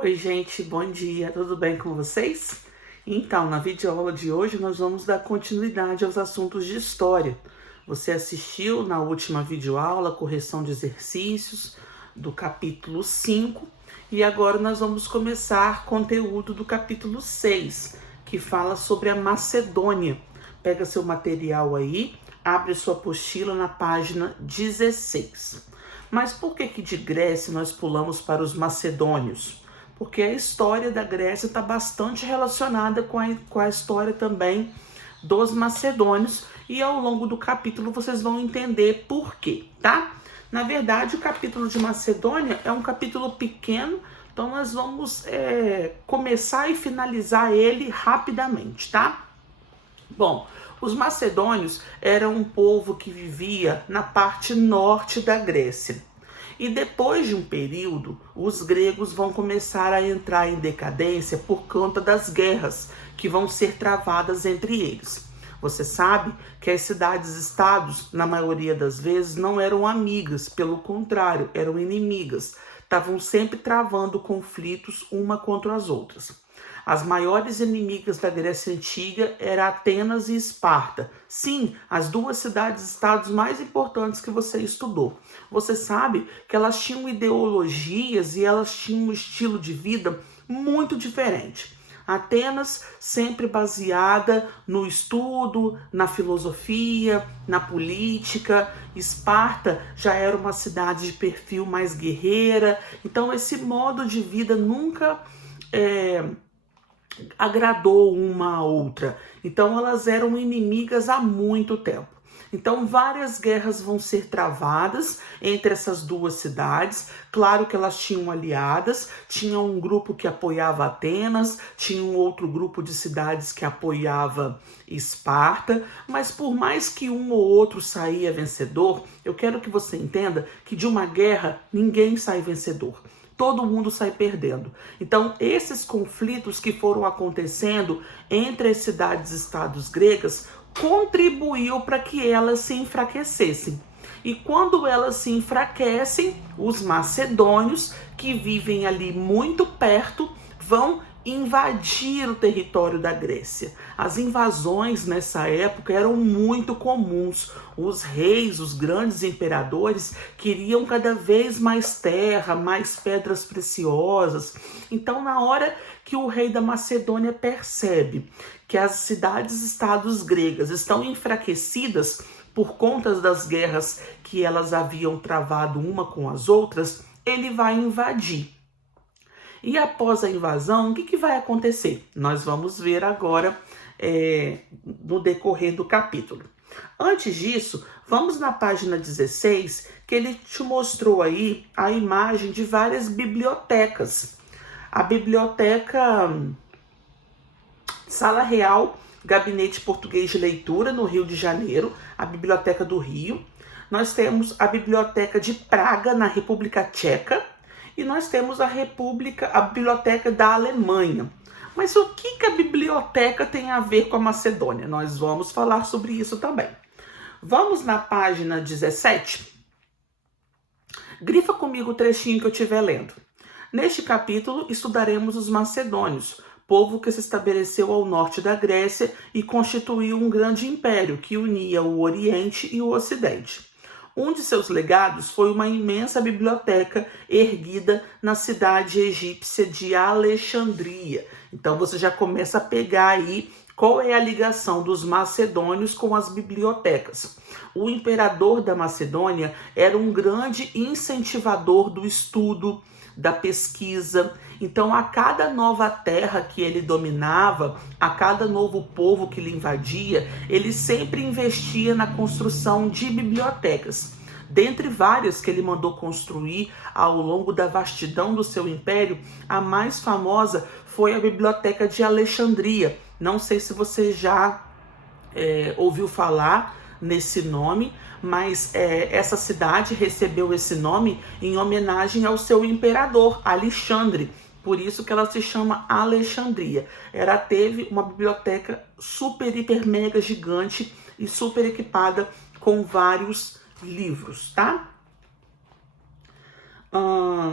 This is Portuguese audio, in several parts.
Oi, gente, bom dia, tudo bem com vocês? Então, na videoaula de hoje nós vamos dar continuidade aos assuntos de história. Você assistiu na última videoaula a correção de exercícios do capítulo 5 e agora nós vamos começar conteúdo do capítulo 6, que fala sobre a Macedônia. Pega seu material aí, abre sua apostila na página 16. Mas por que de Grécia nós pulamos para os macedônios? Porque a história da Grécia está bastante relacionada com a história também dos macedônios, e ao longo do capítulo vocês vão entender por quê, tá? Na verdade, o capítulo de Macedônia é um capítulo pequeno, então nós vamos começar e finalizar ele rapidamente, tá? Bom, os macedônios eram um povo que vivia na parte norte da Grécia. E depois de um período, os gregos vão começar a entrar em decadência por conta das guerras que vão ser travadas entre eles. Você sabe que as cidades-estados, na maioria das vezes, não eram amigas, pelo contrário, eram inimigas. Estavam sempre travando conflitos uma contra as outras. As maiores inimigas da Grécia Antiga eram Atenas e Esparta. Sim, as duas cidades-estados mais importantes que você estudou. Você sabe que elas tinham ideologias e elas tinham um estilo de vida muito diferente. Atenas sempre baseada no estudo, na filosofia, na política. Esparta já era uma cidade de perfil mais guerreira. Então esse modo de vida nunca agradou uma a outra. Então elas eram inimigas há muito tempo. Então várias guerras vão ser travadas entre essas duas cidades. Claro que elas tinham aliadas, tinha um grupo que apoiava Atenas, tinha um outro grupo de cidades que apoiava Esparta, mas por mais que um ou outro saía vencedor, eu quero que você entenda que de uma guerra ninguém sai vencedor. Todo mundo sai perdendo. Então, esses conflitos que foram acontecendo entre as cidades-estados gregas contribuiu para que elas se enfraquecessem. E quando elas se enfraquecem, os macedônios, que vivem ali muito perto, vão invadir o território da Grécia. As invasões nessa época eram muito comuns. Os reis, os grandes imperadores, queriam cada vez mais terra, mais pedras preciosas. Então, na hora que o rei da Macedônia percebe que as cidades-estados gregas estão enfraquecidas por conta das guerras que elas haviam travado uma com as outras, ele vai invadir. E após a invasão, o que vai acontecer? Nós vamos ver agora no decorrer do capítulo. Antes disso, vamos na página 16, que ele te mostrou aí a imagem de várias bibliotecas. A biblioteca Sala Real, Gabinete Português de Leitura, no Rio de Janeiro, a Biblioteca do Rio. Nós temos a Biblioteca de Praga, na República Tcheca. E nós temos a Biblioteca da Alemanha. Mas o que a biblioteca tem a ver com a Macedônia? Nós vamos falar sobre isso também. Vamos na página 17. Grifa comigo o trechinho que eu estiver lendo. Neste capítulo, estudaremos os macedônios, povo que se estabeleceu ao norte da Grécia e constituiu um grande império que unia o Oriente e o Ocidente. Um de seus legados foi uma imensa biblioteca erguida na cidade egípcia de Alexandria. Então você já começa a pegar aí qual é a ligação dos macedônios com as bibliotecas. O imperador da Macedônia era um grande incentivador do estudo, da pesquisa. Então, a cada nova terra que ele dominava, a cada novo povo que ele invadia, ele sempre investia na construção de bibliotecas. Dentre várias que ele mandou construir ao longo da vastidão do seu império, a mais famosa foi a Biblioteca de Alexandria. Não sei se você já ouviu falar nesse nome, mas essa cidade recebeu esse nome em homenagem ao seu imperador, Alexandre. Por isso que ela se chama Alexandria. Ela teve uma biblioteca super, hiper, mega gigante e super equipada com vários livros, tá?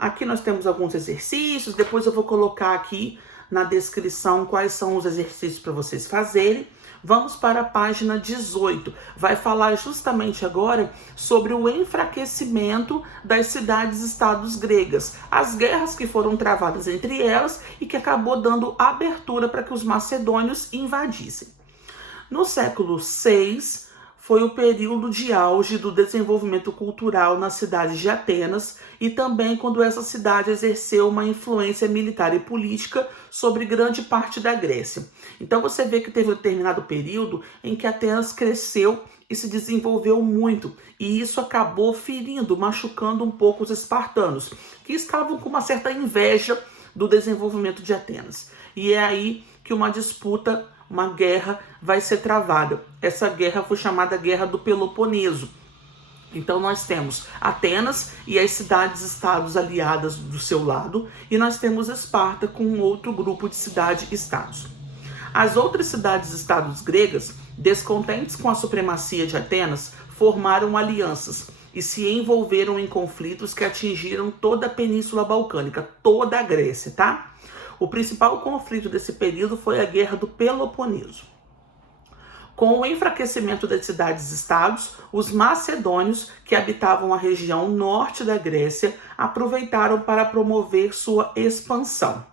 Aqui nós temos alguns exercícios, depois eu vou colocar aqui na descrição quais são os exercícios para vocês fazerem. Vamos para a página 18. Vai falar justamente agora sobre o enfraquecimento das cidades-estados gregas, as guerras que foram travadas entre elas e que acabou dando abertura para que os macedônios invadissem. No século VI, foi o período de auge do desenvolvimento cultural na cidade de Atenas e também quando essa cidade exerceu uma influência militar e política sobre grande parte da Grécia. Então você vê que teve um determinado período em que Atenas cresceu e se desenvolveu muito, e isso acabou ferindo, machucando um pouco os espartanos, que estavam com uma certa inveja do desenvolvimento de Atenas. E é aí que uma disputa, uma guerra vai ser travada. Essa guerra foi chamada Guerra do Peloponeso. Então nós temos Atenas e as cidades-estados aliadas do seu lado, e nós temos Esparta com um outro grupo de cidades-estados. As outras cidades-estados gregas, descontentes com a supremacia de Atenas, formaram alianças e se envolveram em conflitos que atingiram toda a Península Balcânica, toda a Grécia, tá? O principal conflito desse período foi a Guerra do Peloponeso. Com o enfraquecimento das cidades-estados, os macedônios, que habitavam a região norte da Grécia, aproveitaram para promover sua expansão.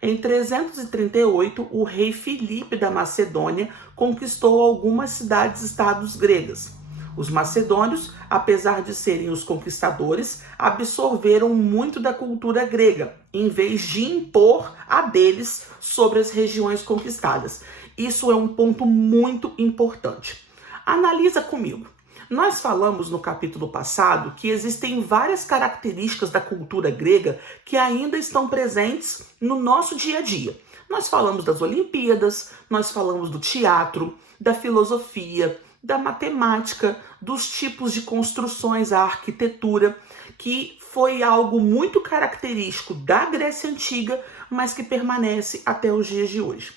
Em 338, o rei Filipe da Macedônia conquistou algumas cidades-estados gregas. Os macedônios, apesar de serem os conquistadores, absorveram muito da cultura grega, em vez de impor a deles sobre as regiões conquistadas. Isso é um ponto muito importante. Analisa comigo. Nós falamos no capítulo passado que existem várias características da cultura grega que ainda estão presentes no nosso dia a dia. Nós falamos das Olimpíadas, nós falamos do teatro, da filosofia, da matemática, dos tipos de construções, a arquitetura, que foi algo muito característico da Grécia Antiga, mas que permanece até os dias de hoje.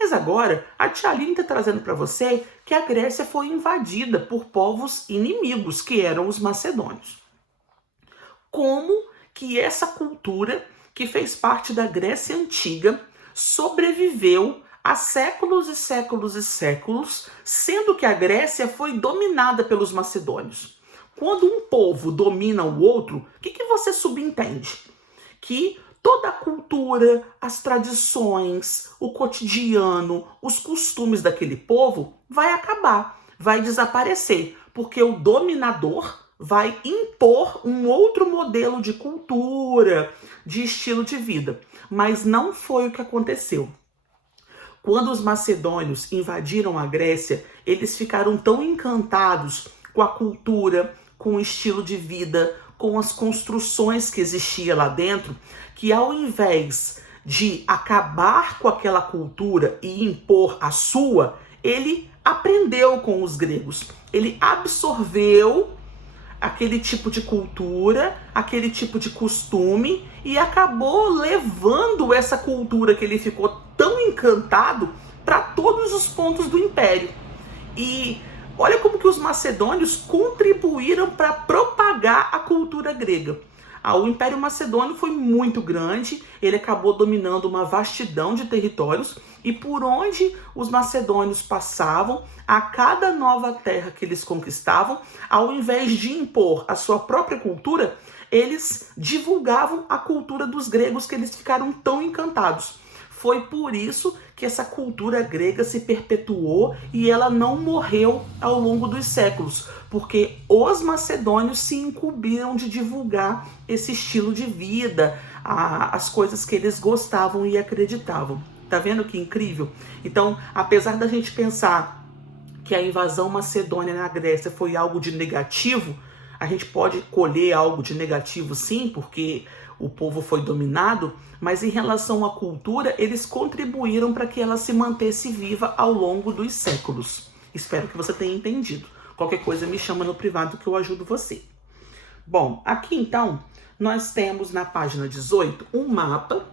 Mas agora, a tia Aline está trazendo para você que a Grécia foi invadida por povos inimigos, que eram os macedônios. Como que essa cultura, que fez parte da Grécia Antiga, sobreviveu há séculos e séculos e séculos, sendo que a Grécia foi dominada pelos macedônios? Quando um povo domina o outro, o que você subentende? Que toda a cultura, as tradições, o cotidiano, os costumes daquele povo vai acabar, vai desaparecer, porque o dominador vai impor um outro modelo de cultura, de estilo de vida. Mas não foi o que aconteceu. Quando os macedônios invadiram a Grécia, eles ficaram tão encantados com a cultura, com o estilo de vida, com as construções que existia lá dentro, que ao invés de acabar com aquela cultura e impor a sua, ele aprendeu com os gregos. Ele absorveu aquele tipo de cultura, aquele tipo de costume e acabou levando essa cultura que ele ficou tão encantado para todos os pontos do império. E olha como que os macedônios contribuíram para propagar a cultura grega. O Império Macedônio foi muito grande, ele acabou dominando uma vastidão de territórios, e por onde os macedônios passavam, a cada nova terra que eles conquistavam, ao invés de impor a sua própria cultura, eles divulgavam a cultura dos gregos, que eles ficaram tão encantados. Foi por isso que essa cultura grega se perpetuou e ela não morreu ao longo dos séculos, porque os macedônios se incumbiram de divulgar esse estilo de vida, as coisas que eles gostavam e acreditavam. Tá vendo que incrível? Então, apesar da gente pensar que a invasão macedônia na Grécia foi algo de negativo, a gente pode colher algo de negativo sim, porque o povo foi dominado, mas em relação à cultura, eles contribuíram para que ela se mantesse viva ao longo dos séculos. Espero que você tenha entendido. Qualquer coisa me chama no privado que eu ajudo você. Bom, aqui então, nós temos na página 18 um mapa.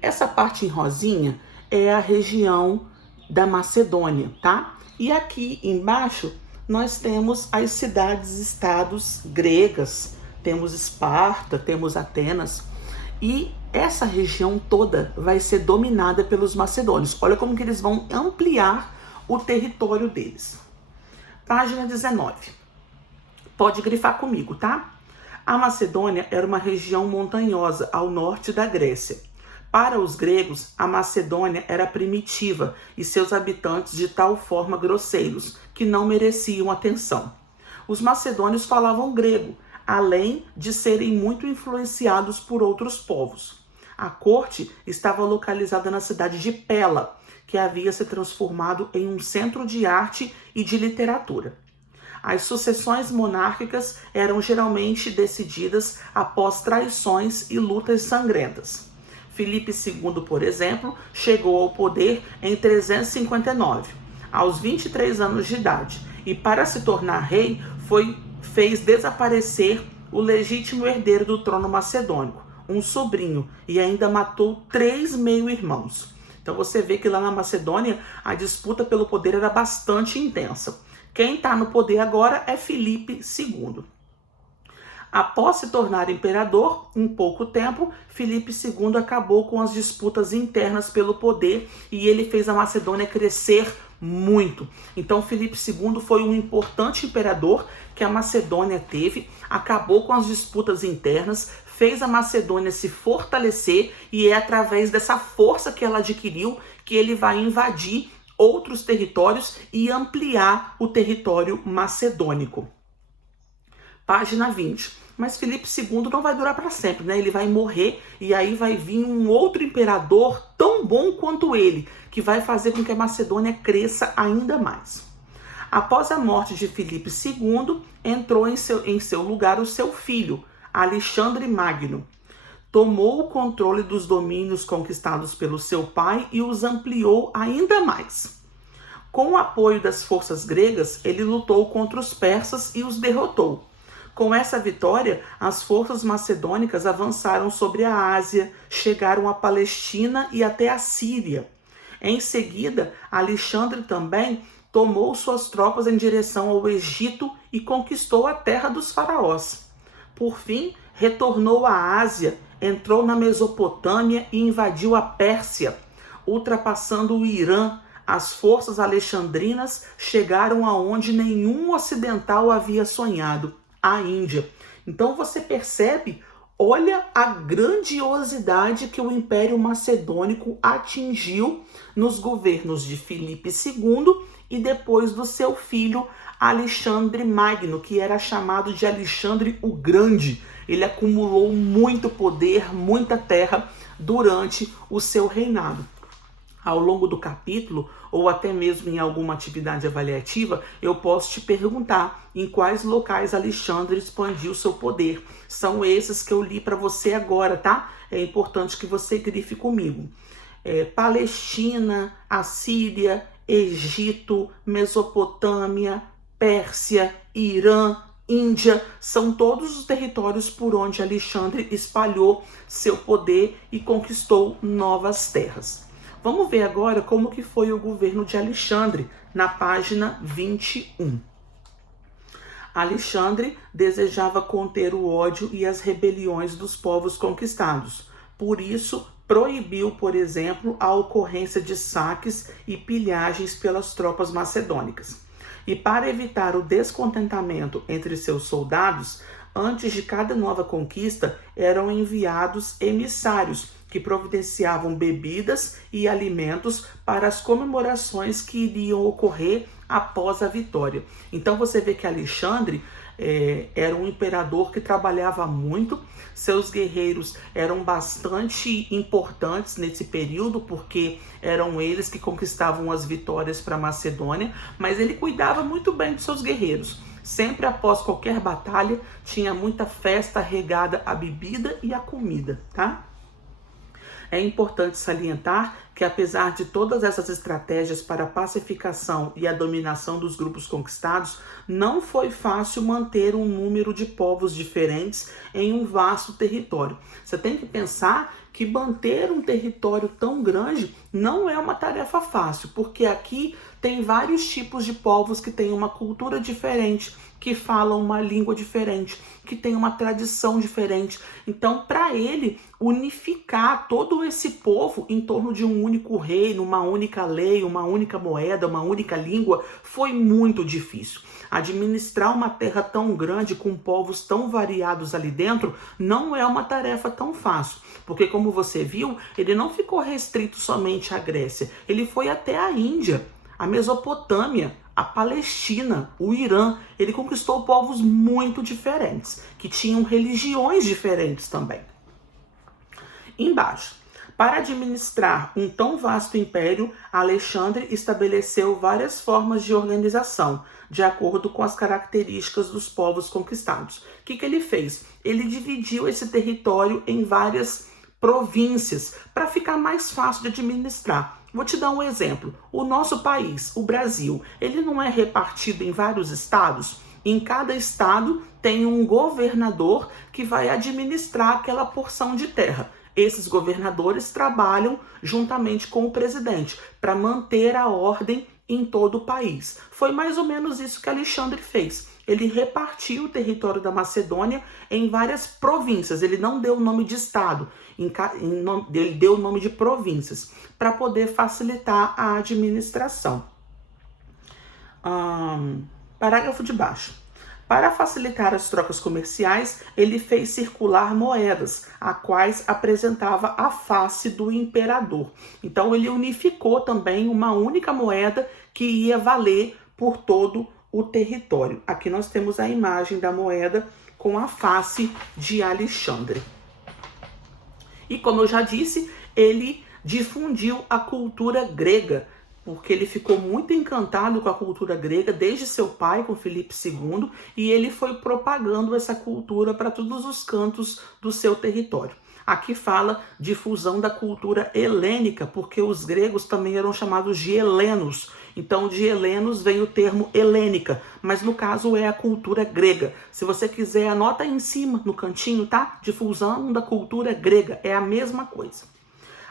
Essa parte em rosinha é a região da Macedônia, tá? E aqui embaixo nós temos as cidades-estados gregas. temos Esparta, temos Atenas, e essa região toda vai ser dominada pelos macedônios. Olha como que eles vão ampliar o território deles. Página 19. Pode grifar comigo, tá? A Macedônia era uma região montanhosa ao norte da Grécia. Para os gregos, a Macedônia era primitiva e seus habitantes de tal forma grosseiros que não mereciam atenção. Os macedônios falavam grego, além de serem muito influenciados por outros povos. A corte estava localizada na cidade de Pela, que havia se transformado em um centro de arte e de literatura. As sucessões monárquicas eram geralmente decididas após traições e lutas sangrentas. Filipe II, por exemplo, chegou ao poder em 359, aos 23 anos de idade, e para se tornar rei fez desaparecer o legítimo herdeiro do trono macedônico, um sobrinho, e ainda matou 3 meio-irmãos. Então você vê que lá na Macedônia a disputa pelo poder era bastante intensa. Quem está no poder agora é Filipe II. Após se tornar imperador, em pouco tempo, Filipe II acabou com as disputas internas pelo poder e ele fez a Macedônia crescer muito. Então Filipe II foi um importante imperador que a Macedônia teve, acabou com as disputas internas, fez a Macedônia se fortalecer e é através dessa força que ela adquiriu que ele vai invadir outros territórios e ampliar o território macedônico. Página 20. Mas Filipe II não vai durar para sempre, né? Ele vai morrer e aí vai vir um outro imperador tão bom quanto ele, que vai fazer com que a Macedônia cresça ainda mais. Após a morte de Filipe II, entrou em seu lugar o seu filho, Alexandre Magno. Tomou o controle dos domínios conquistados pelo seu pai e os ampliou ainda mais. Com o apoio das forças gregas, ele lutou contra os persas e os derrotou. Com essa vitória, as forças macedônicas avançaram sobre a Ásia, chegaram à Palestina e até a Síria. Em seguida, Alexandre também tomou suas tropas em direção ao Egito e conquistou a terra dos faraós. Por fim, retornou à Ásia, entrou na Mesopotâmia e invadiu a Pérsia. Ultrapassando o Irã, as forças alexandrinas chegaram aonde nenhum ocidental havia sonhado, a Índia. Então você percebe, olha a grandiosidade que o Império Macedônico atingiu nos governos de Filipe II e depois do seu filho Alexandre Magno, que era chamado de Alexandre o Grande. Ele acumulou muito poder, muita terra durante o seu reinado. Ao longo do capítulo, ou até mesmo em alguma atividade avaliativa, eu posso te perguntar em quais locais Alexandre expandiu seu poder. São esses que eu li para você agora, tá? É importante que você grife comigo. Palestina, Assíria, Egito, Mesopotâmia, Pérsia, Irã, Índia, são todos os territórios por onde Alexandre espalhou seu poder e conquistou novas terras. Vamos ver agora como que foi o governo de Alexandre, na página 21. Alexandre desejava conter o ódio e as rebeliões dos povos conquistados. Por isso, proibiu, por exemplo, a ocorrência de saques e pilhagens pelas tropas macedônicas. E para evitar o descontentamento entre seus soldados, antes de cada nova conquista, eram enviados emissários que providenciavam bebidas e alimentos para as comemorações que iriam ocorrer após a vitória. Então você vê que Alexandre era um imperador que trabalhava muito, seus guerreiros eram bastante importantes nesse período, porque eram eles que conquistavam as vitórias para a Macedônia, mas ele cuidava muito bem dos seus guerreiros. Sempre após qualquer batalha, tinha muita festa regada à bebida e à comida, tá? É importante salientar que, apesar de todas essas estratégias para a pacificação e a dominação dos grupos conquistados, não foi fácil manter um número de povos diferentes em um vasto território. Você tem que pensar que manter um território tão grande não é uma tarefa fácil, porque aqui tem vários tipos de povos que têm uma cultura diferente, que falam uma língua diferente, que tem uma tradição diferente. Então, para ele unificar todo esse povo em torno de um único reino, uma única lei, uma única moeda, uma única língua, foi muito difícil. Administrar uma terra tão grande com povos tão variados ali dentro não é uma tarefa tão fácil, porque como você viu, ele não ficou restrito somente à Grécia, ele foi até a Índia, a Mesopotâmia, a Palestina, o Irã. Ele conquistou povos muito diferentes, que tinham religiões diferentes também. Embaixo. Para administrar um tão vasto império, Alexandre estabeleceu várias formas de organização, de acordo com as características dos povos conquistados. O que ele fez? Ele dividiu esse território em várias províncias, para ficar mais fácil de administrar. Vou te dar um exemplo. O nosso país, o Brasil, ele não é repartido em vários estados? Em cada estado tem um governador que vai administrar aquela porção de terra. Esses governadores trabalham juntamente com o presidente para manter a ordem em todo o país. Foi mais ou menos isso que Alexandre fez. Ele repartiu o território da Macedônia em várias províncias. Ele não deu o nome de estado, ele deu o nome de províncias, para poder facilitar a administração. Parágrafo de baixo. Para facilitar as trocas comerciais, ele fez circular moedas, a quais apresentava a face do imperador. Então ele unificou também uma única moeda que ia valer por todo o território. Aqui nós temos a imagem da moeda com a face de Alexandre. E como eu já disse, ele difundiu a cultura grega, porque ele ficou muito encantado com a cultura grega desde seu pai, com Filipe II, e ele foi propagando essa cultura para todos os cantos do seu território. Aqui fala difusão da cultura helênica, porque os gregos também eram chamados de helenos. Então, de helenos vem o termo helênica, mas no caso é a cultura grega. Se você quiser, anota aí em cima, no cantinho, tá? Difusão da cultura grega, é a mesma coisa.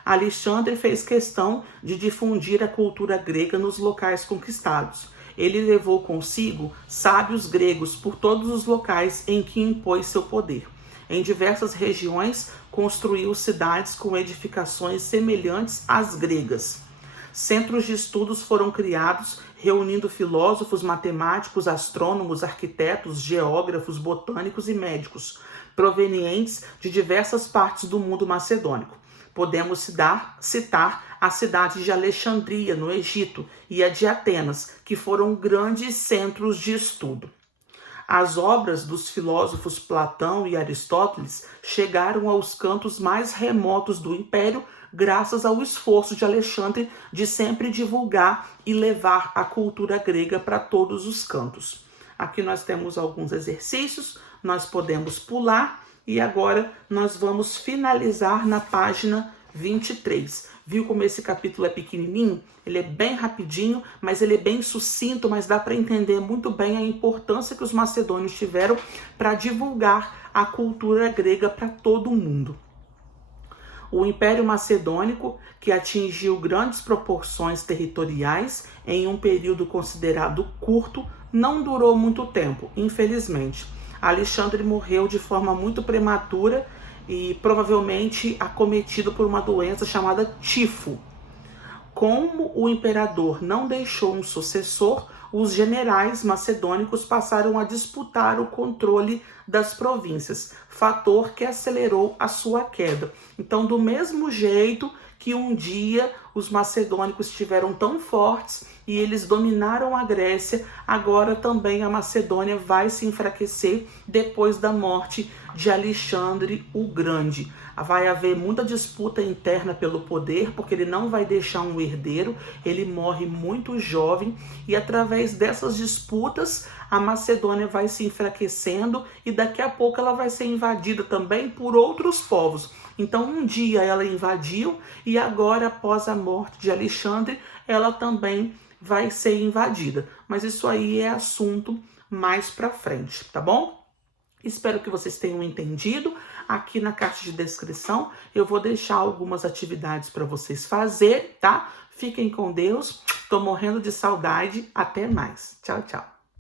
Alexandre fez questão de difundir a cultura grega nos locais conquistados. Ele levou consigo sábios gregos por todos os locais em que impôs seu poder. Em diversas regiões, construiu cidades com edificações semelhantes às gregas. Centros de estudos foram criados, reunindo filósofos, matemáticos, astrônomos, arquitetos, geógrafos, botânicos e médicos, provenientes de diversas partes do mundo macedônico. Podemos citar a cidade de Alexandria, no Egito, e a de Atenas, que foram grandes centros de estudo. As obras dos filósofos Platão e Aristóteles chegaram aos cantos mais remotos do império, graças ao esforço de Alexandre de sempre divulgar e levar a cultura grega para todos os cantos. Aqui nós temos alguns exercícios, nós podemos pular. E agora nós vamos finalizar na página 23. Viu como esse capítulo é pequenininho? Ele é bem rapidinho, mas ele é bem sucinto, mas dá para entender muito bem a importância que os macedônios tiveram para divulgar a cultura grega para todo o mundo. O Império Macedônico, que atingiu grandes proporções territoriais em um período considerado curto, não durou muito tempo, infelizmente. Alexandre morreu de forma muito prematura e provavelmente acometido por uma doença chamada tifo. Como o imperador não deixou um sucessor, os generais macedônicos passaram a disputar o controle das províncias, fator que acelerou a sua queda. Então, do mesmo jeito que um dia os macedônicos estiveram tão fortes e eles dominaram a Grécia, agora também a Macedônia vai se enfraquecer depois da morte de Alexandre o Grande. Vai haver muita disputa interna pelo poder, porque ele não vai deixar um herdeiro, ele morre muito jovem, e através dessas disputas a Macedônia vai se enfraquecendo e daqui a pouco ela vai ser invadida também por outros povos. Então um dia ela invadiu e agora, após a morte de Alexandre, ela também vai ser invadida. Mas isso aí é assunto mais pra frente, tá bom? Espero que vocês tenham entendido. Aqui na caixa de descrição eu vou deixar algumas atividades para vocês fazer, tá? Fiquem com Deus. Tô morrendo de saudade. Até mais. Tchau, tchau.